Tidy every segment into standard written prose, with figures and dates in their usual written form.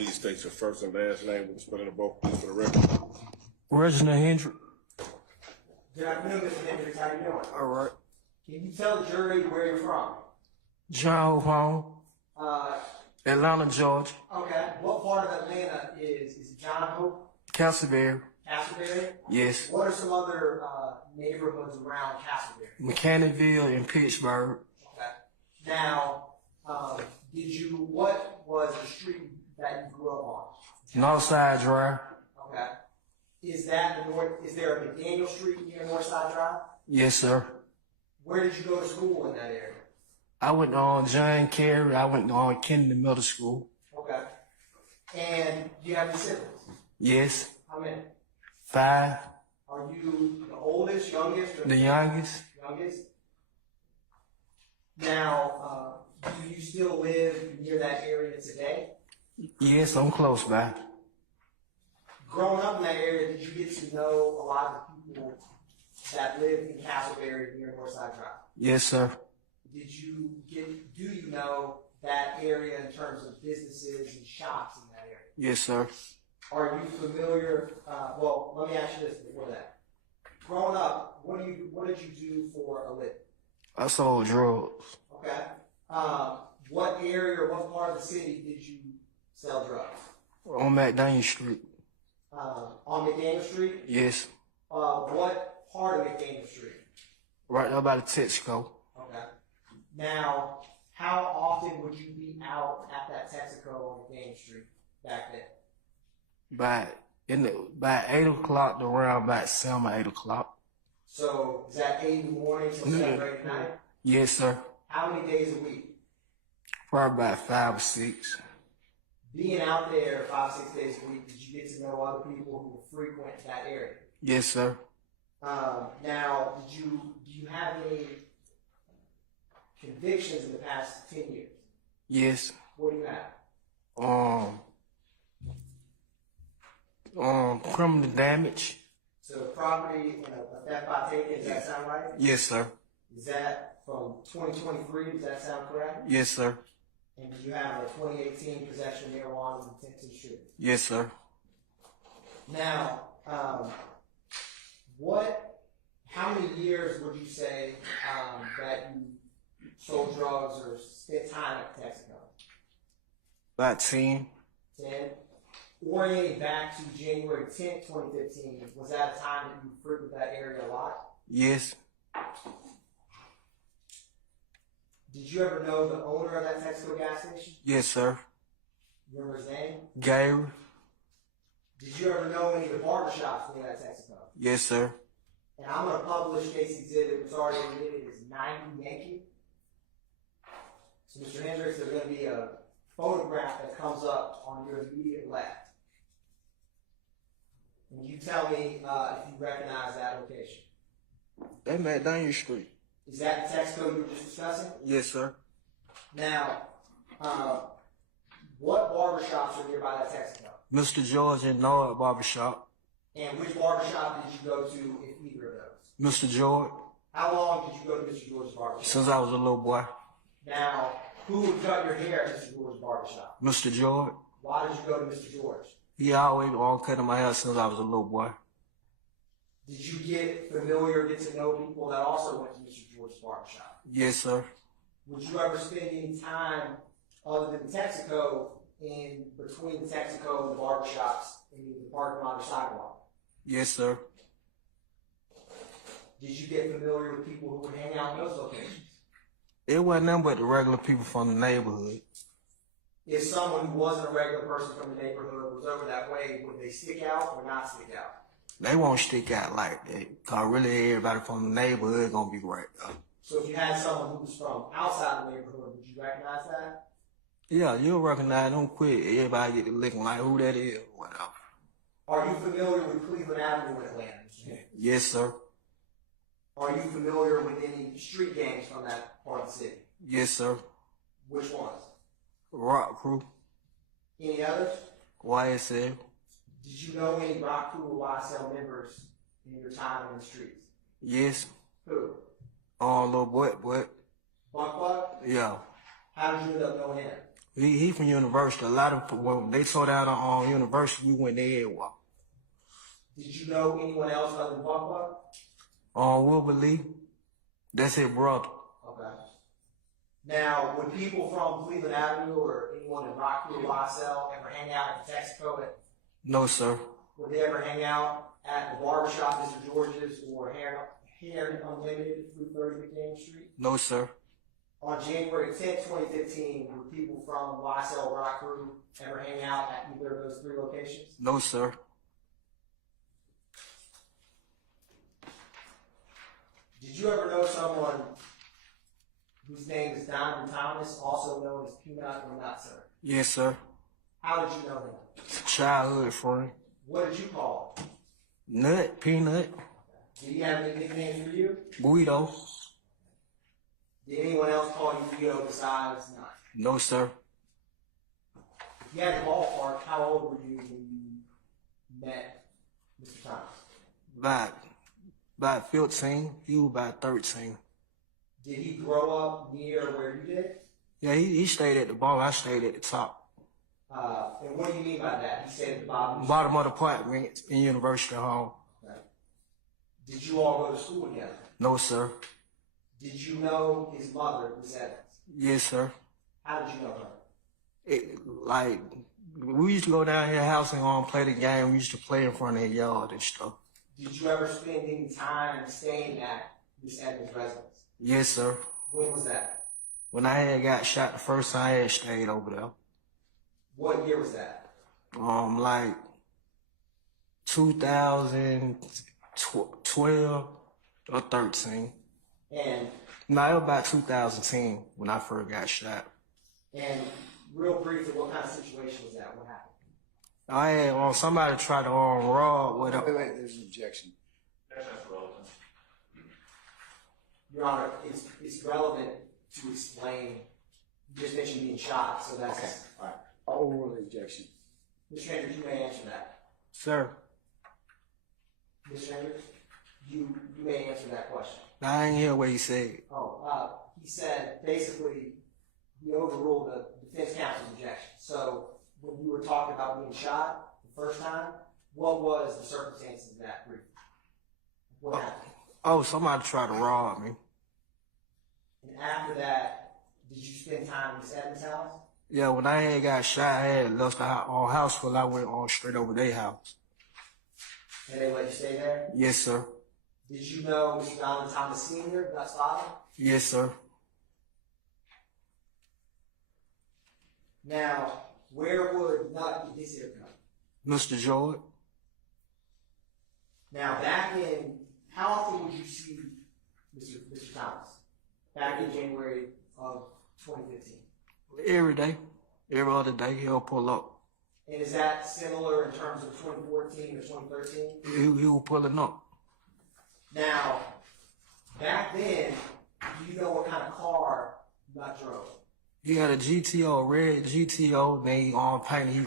Please state your first and last name with the spelling of both, please, for the record. Reginald Hendricks. Good afternoon, Mr. Hendricks. How you doing? All right. Can you tell the jury where you're from? John Home. Atlanta, Georgia. Okay. What part of Atlanta is it John Hope? Castleberry. Castleberry? Yes. What are some other neighborhoods around Castleberry? McDaniel and Pittsburgh. Okay. Now, what was the street that you grew up on? Northside Drive. Okay. Is there a McDaniel Street near Northside Drive? Yes, sir. Where did you go to school in that area? I went on John Kerry. I went on Kennedy Middle School. Okay. And do you have any siblings? Yes. How many? 5. Are you the oldest, youngest? Or The youngest. Youngest? Now, do you still live near that area today? Yes, I'm close by. Growing up in that area, did you get to know a lot of the people that live in Castleberry near Northside Drive? Yes, sir. Do you know that area in terms of businesses and shops in that area? Yes, sir. Are you familiar, well, let me ask you this before that. Growing up, what did you do for a living? I sold drugs. Okay. What area or what part of the city did you sell drugs? On McDaniel Street. On McDaniel Street? Yes. What part of McDaniel Street? Right there by the Texaco. Okay. Now, how often would you be out at that Texaco on McDaniel Street back then? By 8 o'clock to around about 7 or 8 o'clock. So, is that 8 in the morning till 7 or 8 at night? Yes, sir. How many days a week? Probably about 5 or 6. Being out there 5, 6 days a week, did you get to know other people who would frequent that area? Yes, sir. Now, do you have any convictions in the past 10 years? Yes. What do you have? Criminal damage. So property and a theft by taking, does that sound right? Yes, sir. Is that from 2023, does that sound correct? Yes, sir. And do you have a 2018 possession of marijuana with intent to distribute? Yes, sir. Now, how many years would you say that you sold drugs or spent time at Texaco? About 10. 10. Orienting back to January 10th, 2015, was that a time that you frequented that area a lot? Yes. Did you ever know the owner of that Texaco gas station? Yes, sir. Remember his name? Gary. Did you ever know any of the barbershops near that Texaco? Yes, sir. And I'm going to publish case exhibit, which already admitted is 90 Yankee. So, Mr. Hendricks, there's going to be a photograph that comes up on your immediate left. And you tell me if you recognize that location. That McDaniel Street. Is that the Texaco you were just discussing? Yes, sir. Now, what barbershops are nearby that Texaco? Mr. George and Noah Barbershop. And which barbershop did you go to in either of those? Mr. George. How long did you go to Mr. George's barbershop? Since I was a little boy. Now, who would cut your hair at Mr. George's barbershop? Mr. George. Why did you go to Mr. George? He always was cutting my hair since I was a little boy. Did you get familiar, get to know people that also went to Mr. George's barbershop? Yes, sir. Would you ever spend any time other than Texaco in between the Texaco and the barbershops in the parking lot or sidewalk? Yes, sir. Did you get familiar with people who would hang out in those locations? It wasn't nothing but the regular people from the neighborhood. If someone who wasn't a regular person from the neighborhood was over that way, would they stick out or not stick out? They won't stick out like that. Cause really everybody from the neighborhood gonna be right up. So if you had someone who was from outside the neighborhood, would you recognize that? Yeah, you'll recognize them quick. Everybody get to looking like who that is or whatever. Are you familiar with Cleveland Avenue in Atlanta? Yes, sir. Are you familiar with any street gangs from that part of the city? Yes, sir. Which ones? ROC Crew. Any others? YSL. Did you know any ROC Crew or YSL members in your time in the streets? Yes. Who? Little boy. Buck? Yeah. How did you end up knowing him? He from University. A lot of when they tore down on University, we went there. Walk. Did you know anyone else other than Buck Buck? Wilbur Lee. That's his brother. Okay. Now, would people from Cleveland Avenue or anyone in ROC Crew and YSL ever hang out at the Texaco? No, sir. Would they ever hang out at the barbershop, Mr. George's, or Hair Unlimited, 330 McDaniel Street? No, sir. On January 10th, 2015, would people from YSL ROC Crew ever hang out at either of those three locations? No, sir. Did you ever know someone whose name is Donovan Thomas, also known as Peanut or Nut, sir? Yes, sir. How did you know him? Childhood friend. What did you call him? Nut, Peanut, Did he have any nicknames for you? Guido. Did anyone else call you Guido besides Nut? No, sir. If you had a ballpark, how old were you when you met Mr. Thomas? About 15. He was about 13. Did he grow up near where you did? Yeah, he stayed at the bottom. I stayed at the top. And what do you mean by that? He stayed at the bottom. Bottom of the apartment in University Hall. Right. Did you all go to school together? No, sir. Did you know his mother, Miss Evans? Yes, sir. How did you know her? Like, we used to go down here house and play the game. We used to play in front of their yard and stuff. Did you ever spend any time staying at Miss Evans' residence? Yes, sir. When was that? When I had got shot the first time, I had stayed over there. What year was that? Like 2012 or 13. And No, it was about 2010 when I first got shot. And real briefly, what kind of situation was that? What happened? I had somebody tried to rob with a. Wait, there's an objection. That's relevant. Your Honor, it's relevant to explain. You just mentioned being shot, so that's. Okay, all right. I'll overrule the objection. Mr. Hendricks, you may answer that. Sir, Mr. Hendricks, you may answer that question. I didn't hear what he said. He said basically he overruled the defense counsel's objection. So when you were talking about being shot the first time, what was the circumstances of that brief? What happened? Oh, somebody tried to rob me. And after that, did you spend time in Miss Evans' house? Yeah, when I had got shot, I had left the house full. I went on straight over their house. And they let you stay there? Yes, sir. Did you know Mr. Donovan Thomas Sr., Nut's father? Yes, sir. Now, where would Nut get his haircut? Mr. Jordan. Now, back in, how often would you see Mr. Thomas? Back in January of 2015. Every day. Every other day, he'll pull up. And is that similar in terms of 2014 or 2013? He was pulling up. Now, back then, do you know what kind of car Nut drove? He had a GTO, red GTO. Then he painted. He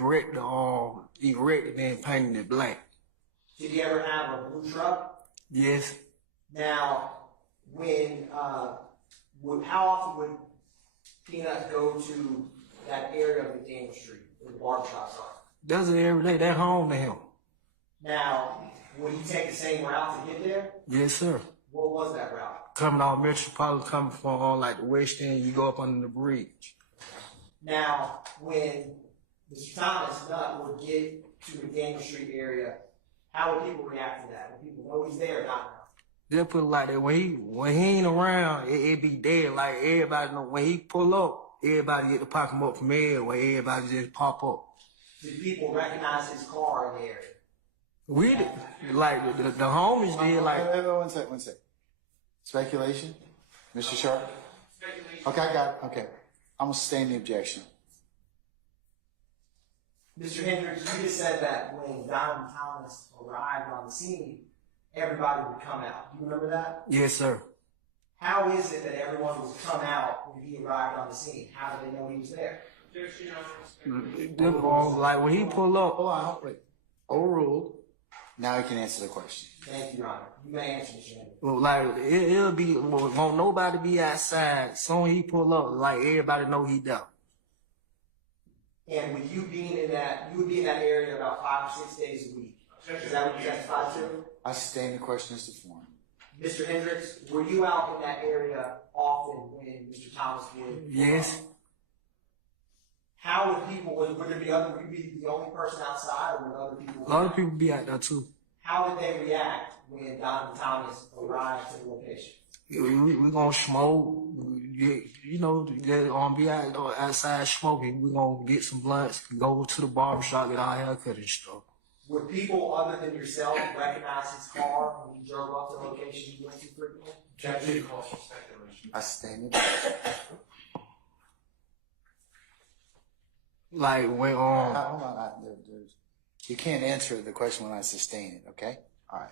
wrecked it, then painted it black. Did he ever have a blue truck? Yes. Now, how often would Peanut go to that area of McDaniel Street where the barbershops are? Does it every day. That home to him. Now, would he take the same route to get there? Yes, sir. What was that route? Coming off Metropolitan, coming from like the West End, you go up under the bridge. Now, when Mr. Thomas Nut would get to the McDaniel Street area, how would people react to that? Would people know he's there or not? They'll put it like that. When he ain't around, it be dead. Like everybody know when he pull up, everybody get to pop him up from everywhere. Everybody just pop up. Did people recognize his car in the area? We did, like the homies did. Like Wait, one sec. Speculation? Mr. Sharp? Speculation. Okay, I got it. Okay. I'm going to sustain the objection. Mr. Hendricks, you just said that when Donovan Thomas arrived on the scene, everybody would come out. Do you remember that? yes, sir. How is it that everyone would come out when he arrived on the scene? How did they know he was there? Like when he pull up, Hold on. Wait. Overruled. Now you can answer the question. Thank you, Your Honor. You may answer, Mr. Hendricks. like it'll be won't nobody be outside. Soon he pull up, like everybody know he there. And with you being in that, you would be in that area about 5 or 6 days a week. Is that what you testified to? I sustain the question as to form. Mr. Hendricks, were you out in that area often when Mr. Thomas would? Yes. How would people, would there be other, would you be the only person outside or would other people? A lot of people be out there too. How did they react when Donovan Thomas arrived to the location? We gonna smoke. You know, they're gonna be outside smoking. We gonna get some blunts, go to the barbershop, get our haircut and stuff. Would people other than yourself recognize his car when you drove up to the location you went to frequently? Objection calls for speculation. I sustain it. Like when Hold on. You can't answer the question when I sustain it, okay? All right.